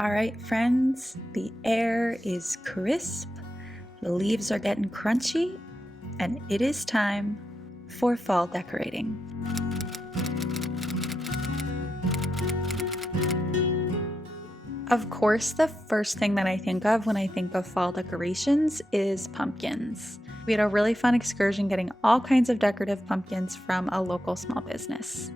All right, friends, the air is crisp, the leaves are getting crunchy, and it is time for fall decorating. Of course, the first thing that I think of when I think of fall decorations is pumpkins. We had a really fun excursion getting all kinds of decorative pumpkins from a local small business.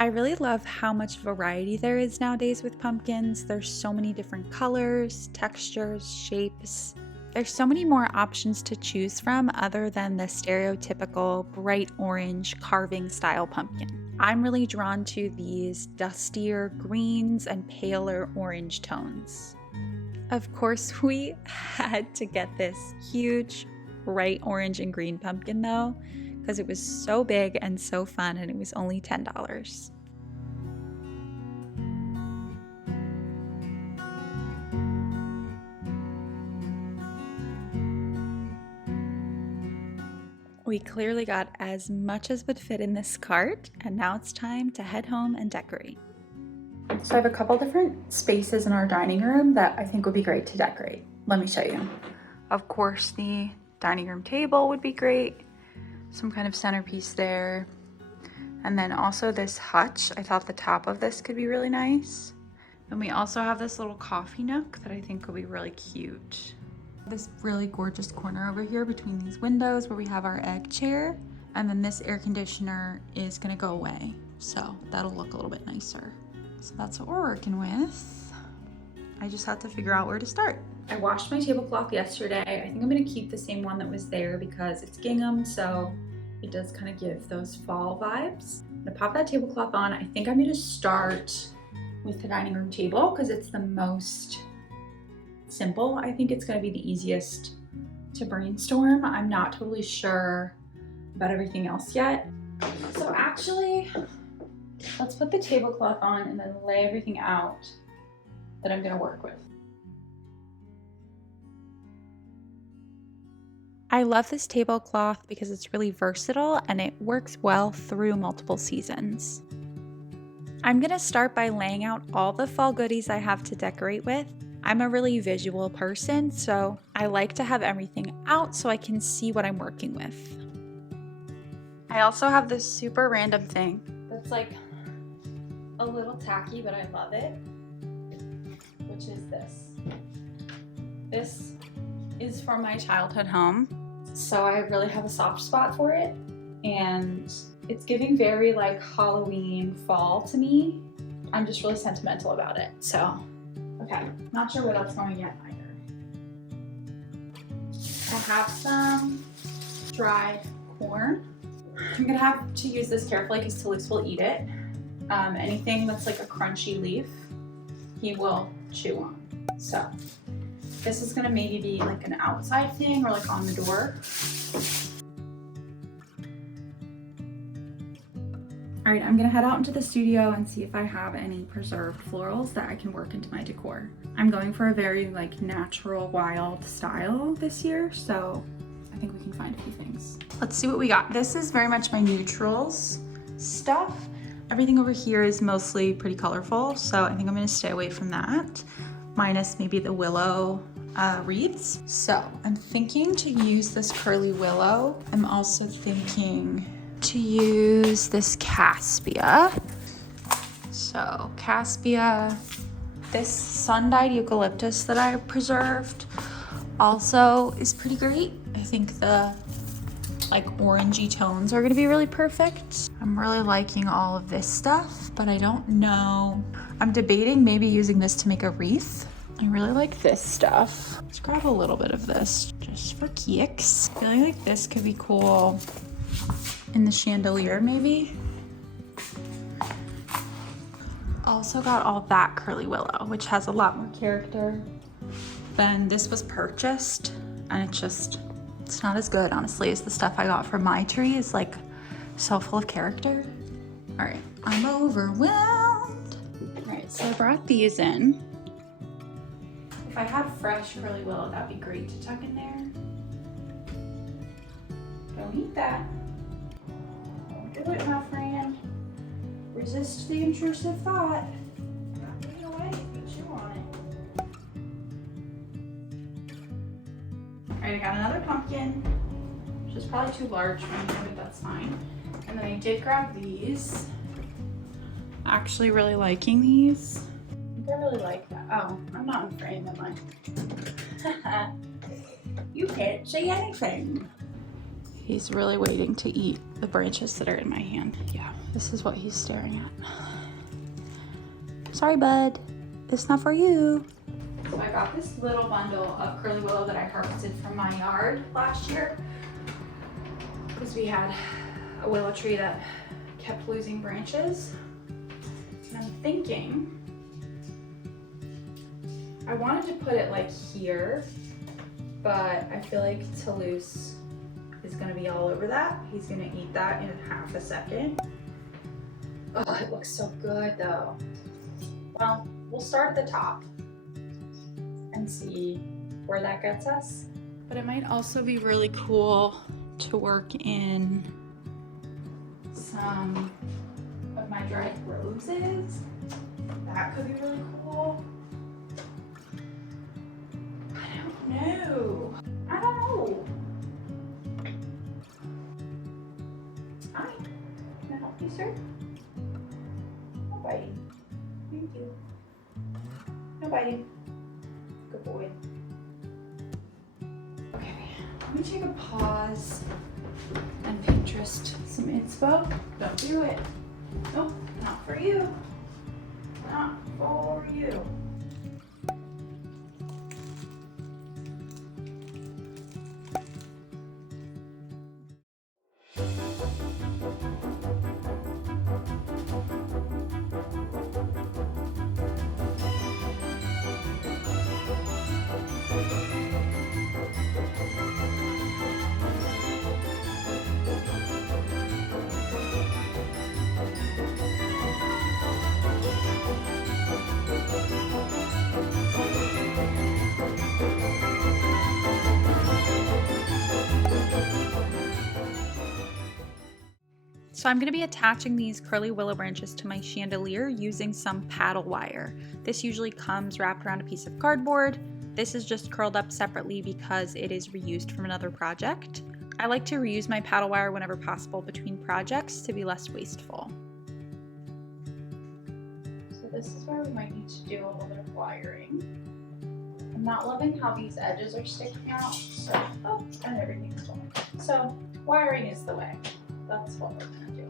I really love how much variety there is nowadays with pumpkins. There's so many different colors, textures, shapes. There's so many more options to choose from other than the stereotypical bright orange carving style pumpkin. I'm really drawn to these dustier greens and paler orange tones. Of course, we had to get this huge bright orange and green pumpkin though, because it was so big and so fun, and it was only $10. We clearly got as much as would fit in this cart, and now it's time to head home and decorate. So I have a couple different spaces in our dining room that I think would be great to decorate. Let me show you. Of course, the dining room table would be great. Some kind of centerpiece there. And then also this hutch. I thought the top of this could be really nice. And we also have this little coffee nook that I think would be really cute. This really gorgeous corner over here between these windows where we have our egg chair. And then this air conditioner is gonna go away. So that'll look a little bit nicer. So that's what we're working with. I just had to figure out where to start. I washed my tablecloth yesterday. I think I'm gonna keep the same one that was there because it's gingham, so it does kind of give those fall vibes. I'm gonna pop that tablecloth on. I think I'm gonna start with the dining room table because it's the most simple. I think it's gonna be the easiest to brainstorm. I'm not totally sure about everything else yet. So actually, let's put the tablecloth on and then lay everything out that I'm gonna work with. I love this tablecloth because it's really versatile and it works well through multiple seasons. I'm gonna start by laying out all the fall goodies I have to decorate with. I'm a really visual person, so I like to have everything out so I can see what I'm working with. I also have this super random thing that's like a little tacky, but I love it, which is this. This is from my childhood home, so I really have a soft spot for it, and it's giving very like Halloween fall to me. I'm just really sentimental about it, so okay, not sure where that's going yet either. I have some dried corn. I'm gonna have to use this carefully because Talix will eat it. Anything that's like a crunchy leaf, he will chew on. So this is gonna maybe be like an outside thing or like on the door. All right, I'm gonna head out into the studio and see if I have any preserved florals that I can work into my decor. I'm going for a very like natural, wild style this year, so I think we can find a few things. Let's see what we got. This is very much my neutrals stuff. Everything over here is mostly pretty colorful, so I think I'm gonna stay away from that, minus maybe the willow wreaths. So I'm thinking to use this curly willow. I'm also thinking to use this Caspia. So Caspia, this sun-dyed eucalyptus that I preserved also is pretty great. I think the like orangey tones are gonna be really perfect. I'm really liking all of this stuff, but I don't know. I'm debating maybe using this to make a wreath. I really like this stuff. Let's grab a little bit of this just for kicks. I feel like this could be cool in the chandelier maybe. Also got all that curly willow, which has a lot more character than this was purchased, and it's not as good honestly as the stuff I got from my tree. Is like so full of character. All right, I'm overwhelmed. All right, so I brought these in. I had fresh curly willow, that'd be great to tuck in there. Don't eat that. Don't do it, my friend. Resist the intrusive thought. Not put it away if you chew on it. Alright, I got another pumpkin, which is probably too large for me, but that's fine. And then I did grab these. Actually really liking these. I think I really like that. Oh, I'm not in frame, am I? You can't say anything. He's really waiting to eat the branches that are in my hand. Yeah, this is what he's staring at. Sorry, bud. It's not for you. So I got this little bundle of curly willow that I harvested from my yard last year because we had a willow tree that kept losing branches. And I'm thinking I wanted to put it like here, but I feel like Toulouse is gonna be all over that. He's gonna eat that in half a second. Oh, it looks so good though. Well, we'll start at the top and see where that gets us. But it might also be really cool to work in some of my dried roses. That could be really cool. I don't know. Hi, can I help you, sir? No biting. Thank you. No biting. Good boy. Okay, let me take a pause and Pinterest some inspo. Don't do it. Nope, not for you. Not for you. So I'm going to be attaching these curly willow branches to my chandelier using some paddle wire. This usually comes wrapped around a piece of cardboard. This is just curled up separately because it is reused from another project. I like to reuse my paddle wire whenever possible between projects to be less wasteful. So this is where we might need to do a little bit of wiring. I'm not loving how these edges are sticking out, so, oh, and everything's going. So wiring is the way. That's what we're gonna do.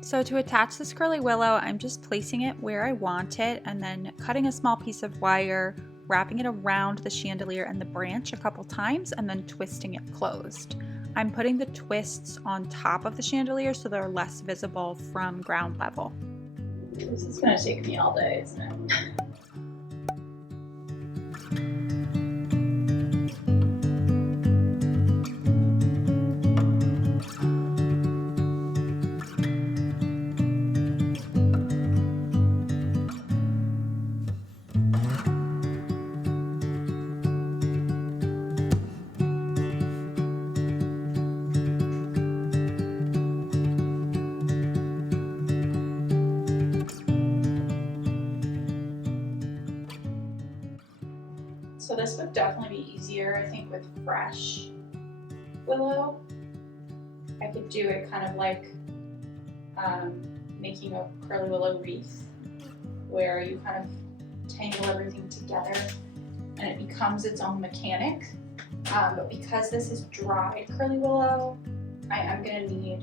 So to attach this curly willow, I'm just placing it where I want it and then cutting a small piece of wire, wrapping it around the chandelier and the branch a couple times, and then twisting it closed. I'm putting the twists on top of the chandelier so they're less visible from ground level. This is gonna take me all day, isn't it? So this would definitely be easier, I think, with fresh willow. I could do it kind of like making a curly willow wreath, where you kind of tangle everything together and it becomes its own mechanic. But because this is dried curly willow, I am going to need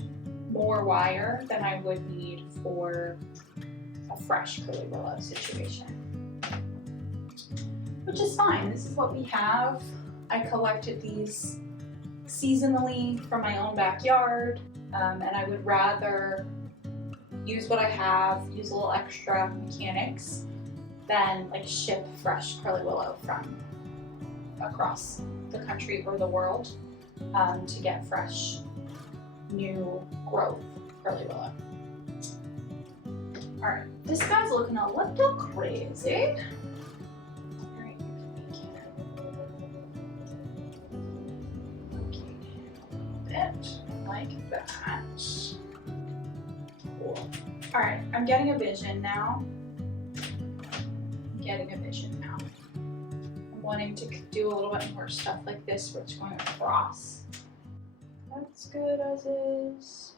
more wire than I would need for a fresh curly willow situation. Which is fine, this is what we have. I collected these seasonally from my own backyard, and I would rather use what I have, use a little extra mechanics, than like ship fresh curly willow from across the country or the world to get fresh, new growth curly willow. All right, this guy's looking a little crazy. it like that. Cool. All right, I'm getting a vision now. I'm wanting to do a little bit more stuff like this where it's going across. That's good as is.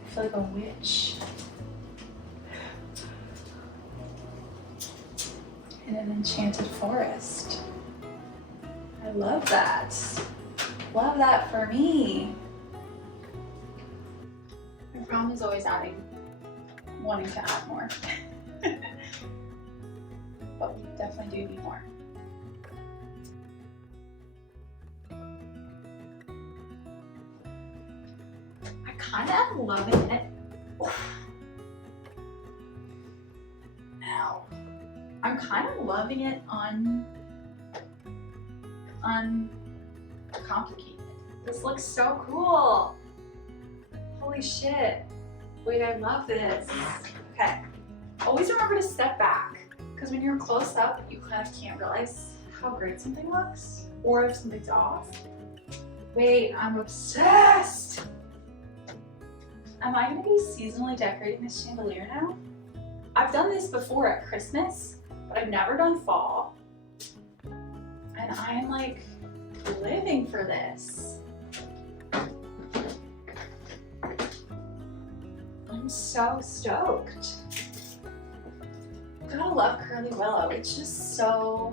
I feel like a witch in an enchanted forest. I love that. Love that for me. My problem is always wanting to add more. But we definitely do need more. Kind of am loving it. Ow. I'm kind of loving it uncomplicated. This looks so cool. Holy shit. Wait, I love this. Okay. Always remember to step back, because when you're close up, you kind of can't realize how great something looks or if something's off. Wait, I'm obsessed. Am I going to be seasonally decorating this chandelier now? I've done this before at Christmas, but I've never done fall. And I'm like living for this. I'm so stoked. Gotta love curly willow. It's just so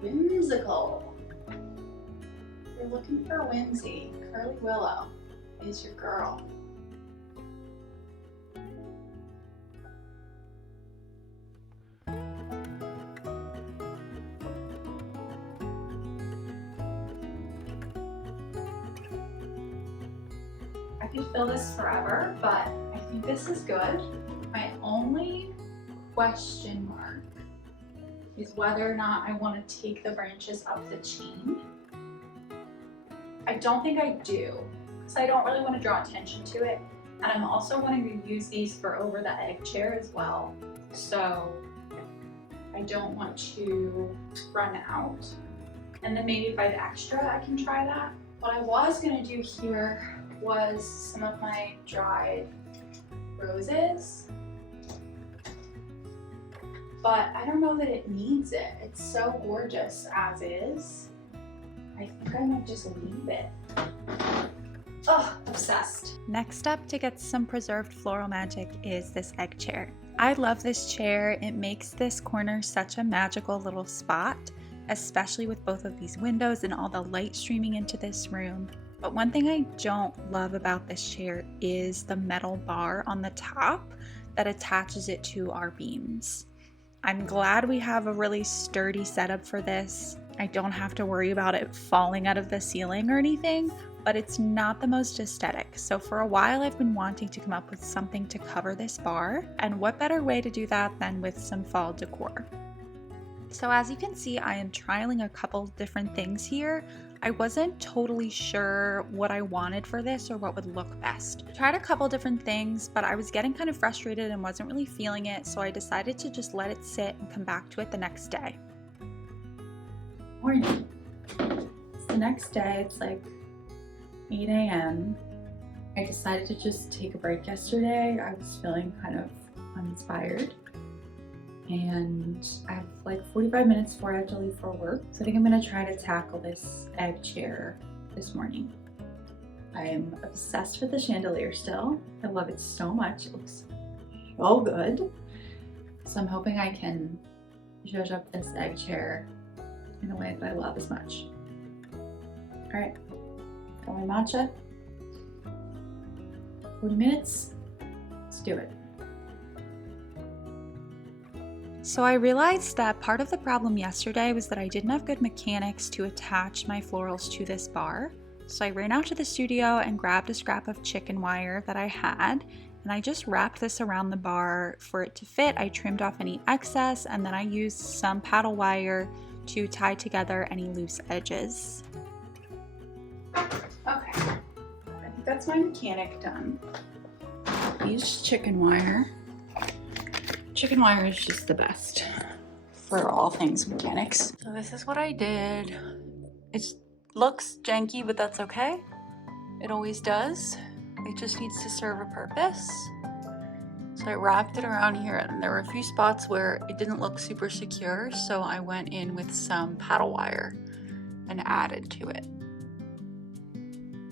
whimsical. If you're looking for whimsy, curly willow is your girl. I could fill this forever, but I think this is good. My only question mark is whether or not I want to take the branches up the chain. I don't think I do, because I don't really want to draw attention to it. And I'm also wanting to use these for over the egg chair as well. So I don't want to run out. And then maybe if I have extra, I can try that. What I was gonna do here was some of my dried roses, but I don't know that it needs it. It's so gorgeous as is. I think I might just leave it. Oh, obsessed. Next up to get some preserved floral magic is this egg chair. I love this chair. It makes this corner such a magical little spot, especially with both of these windows and all the light streaming into this room. But one thing I don't love about this chair is the metal bar on the top that attaches it to our beams. I'm glad we have a really sturdy setup for this. I don't have to worry about it falling out of the ceiling or anything, but it's not the most aesthetic. So for a while I've been wanting to come up with something to cover this bar, and what better way to do that than with some fall decor. So as you can see, I am trialing a couple different things here. I wasn't totally sure what I wanted for this or what would look best. I tried a couple different things, but I was getting kind of frustrated and wasn't really feeling it, so I decided to just let it sit and come back to it the next day. Morning. It's the next day, it's like 8 a.m. I decided to just take a break yesterday. I was feeling kind of uninspired. And I have like 45 minutes before I have to leave for work. So I think I'm gonna try to tackle this egg chair this morning. I am obsessed with the chandelier still. I love it so much. It looks so good. So I'm hoping I can zhuzh up this egg chair in a way that I love as much. All right, got my matcha. 40 minutes, let's do it. So I realized that part of the problem yesterday was that I didn't have good mechanics to attach my florals to this bar. So I ran out to the studio and grabbed a scrap of chicken wire that I had, and I just wrapped this around the bar for it to fit. I trimmed off any excess, and then I used some paddle wire to tie together any loose edges. Okay, I think that's my mechanic done. Use chicken wire. Chicken wire is just the best for all things mechanics. So this is what I did. It looks janky, but that's okay. It always does. It just needs to serve a purpose. So I wrapped it around here, and there were a few spots where it didn't look super secure, so I went in with some paddle wire and added to it.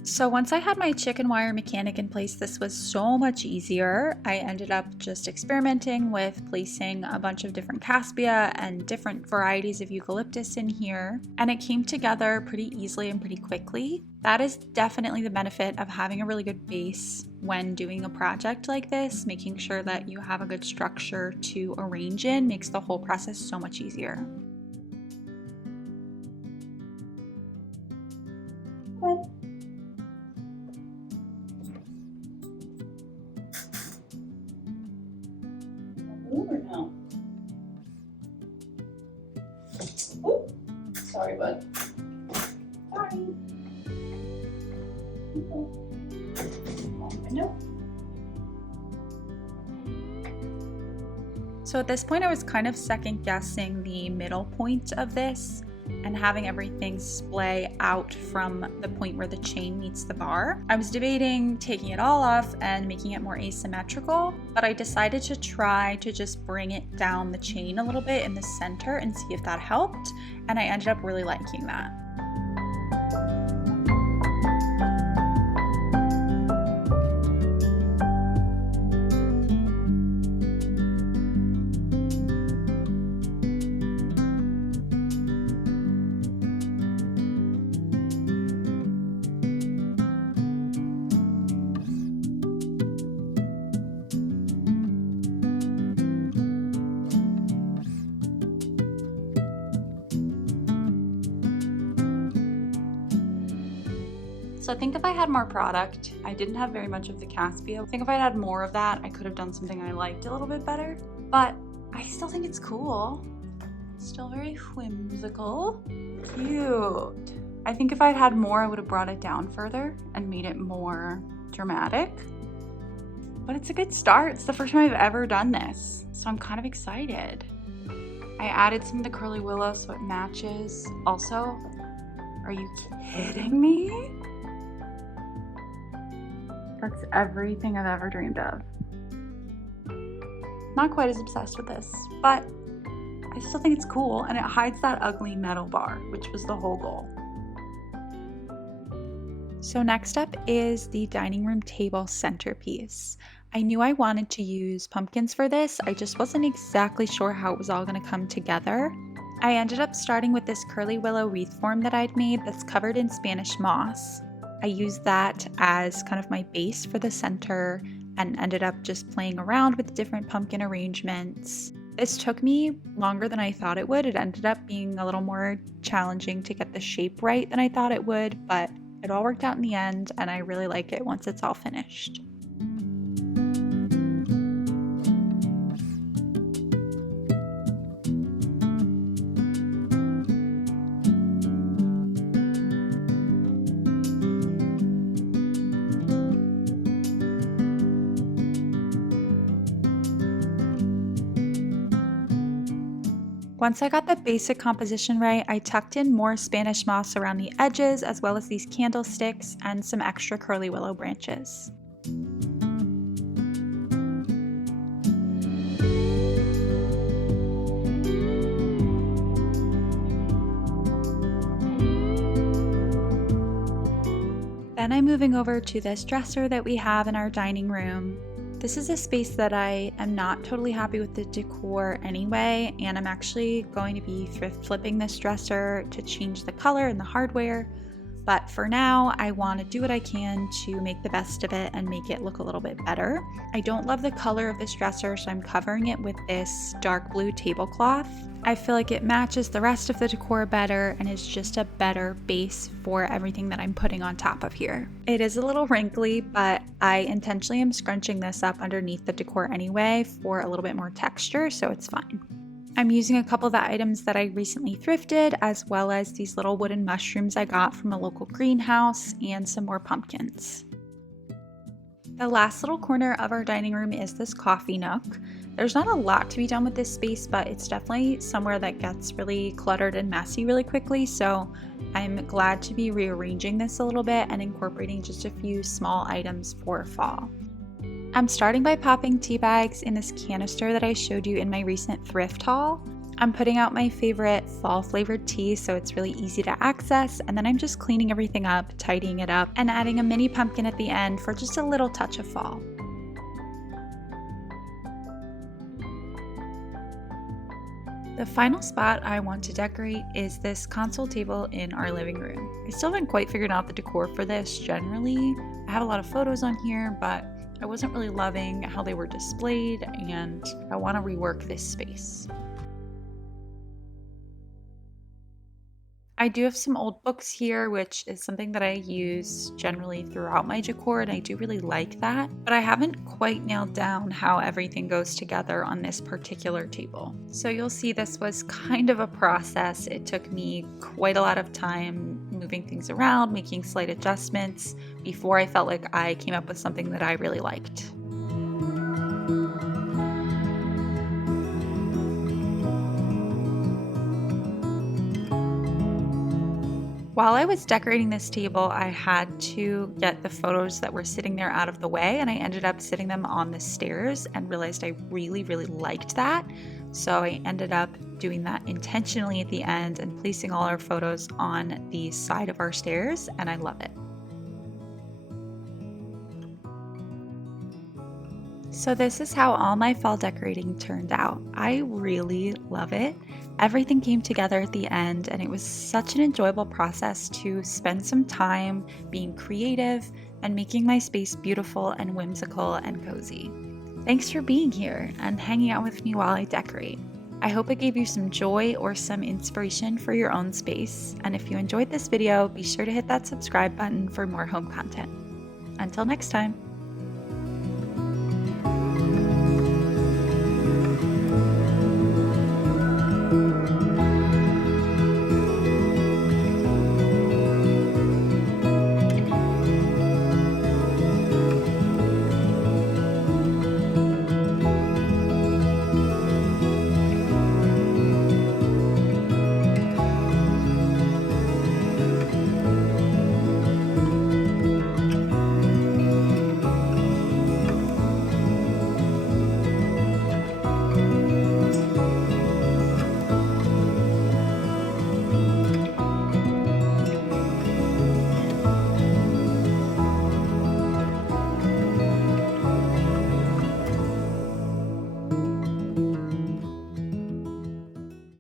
So once I had my chicken wire mechanic in place, this was so much easier. I ended up just experimenting with placing a bunch of different caspia and different varieties of eucalyptus in here, and it came together pretty easily and pretty quickly. That is definitely the benefit of having a really good base when doing a project like this. Making sure that you have a good structure to arrange in makes the whole process so much easier. Sorry, bud. Sorry. No. So at this point I was kind of second guessing the middle point of this and having everything splay out from the point where the chain meets the bar. I was debating taking it all off and making it more asymmetrical, but I decided to try to just bring it down the chain a little bit in the center and see if that helped, and I ended up really liking that. So I think if I had more product, I didn't have very much of the caspia. I think if I had more of that, I could have done something I liked a little bit better, but I still think it's cool. Still very whimsical. Cute. I think if I'd had more, I would have brought it down further and made it more dramatic. But it's a good start. It's the first time I've ever done this, so I'm kind of excited. I added some of the curly willow so it matches. Also, are you kidding me? That's everything I've ever dreamed of. Not quite as obsessed with this, but I still think it's cool, and it hides that ugly metal bar, which was the whole goal. So next up is the dining room table centerpiece. I knew I wanted to use pumpkins for this, I just wasn't exactly sure how it was all going to come together. I ended up starting with this curly willow wreath form that I'd made that's covered in Spanish moss. I used that as kind of my base for the center and ended up just playing around with different pumpkin arrangements. This took me longer than I thought it would. It ended up being a little more challenging to get the shape right than I thought it would, but it all worked out in the end, and I really like it once it's all finished. Once I got the basic composition right, I tucked in more Spanish moss around the edges, as well as these candlesticks and some extra curly willow branches. Then I'm moving over to this dresser that we have in our dining room. This is a space that I am not totally happy with the decor anyway, and I'm actually going to be thrift flipping this dresser to change the color and the hardware. But for now, I want to do what I can to make the best of it and make it look a little bit better. I don't love the color of this dresser, so I'm covering it with this dark blue tablecloth. I feel like it matches the rest of the decor better and is just a better base for everything that I'm putting on top of here. It is a little wrinkly, but I intentionally am scrunching this up underneath the decor anyway for a little bit more texture, so it's fine. I'm using a couple of the items that I recently thrifted, as well as these little wooden mushrooms I got from a local greenhouse and some more pumpkins. The last little corner of our dining room is this coffee nook. There's not a lot to be done with this space, but it's definitely somewhere that gets really cluttered and messy really quickly, so I'm glad to be rearranging this a little bit and incorporating just a few small items for fall. I'm starting by popping tea bags in this canister that I showed you in my recent thrift haul. I'm putting out my favorite fall flavored tea so it's really easy to access, and then I'm just cleaning everything up, tidying it up, and adding a mini pumpkin at the end for just a little touch of fall. The final spot I want to decorate is this console table in our living room. I still haven't quite figured out the decor for this generally. I have a lot of photos on here, but I wasn't really loving how they were displayed, and I want to rework this space. I do have some old books here, which is something that I use generally throughout my decor, and I do really like that, but I haven't quite nailed down how everything goes together on this particular table. So you'll see this was kind of a process. It took me quite a lot of time moving things around, making slight adjustments before I felt like I came up with something that I really liked. While I was decorating this table, I had to get the photos that were sitting there out of the way, and I ended up sitting them on the stairs and realized I really liked that. So I ended up doing that intentionally at the end and placing all our photos on the side of our stairs, and I love it. So this is how all my fall decorating turned out. I really love it. Everything came together at the end, and it was such an enjoyable process to spend some time being creative and making my space beautiful and whimsical and cozy. Thanks for being here and hanging out with me while I decorate. I hope it gave you some joy or some inspiration for your own space, and if you enjoyed this video, be sure to hit that subscribe button for more home content. Until next time.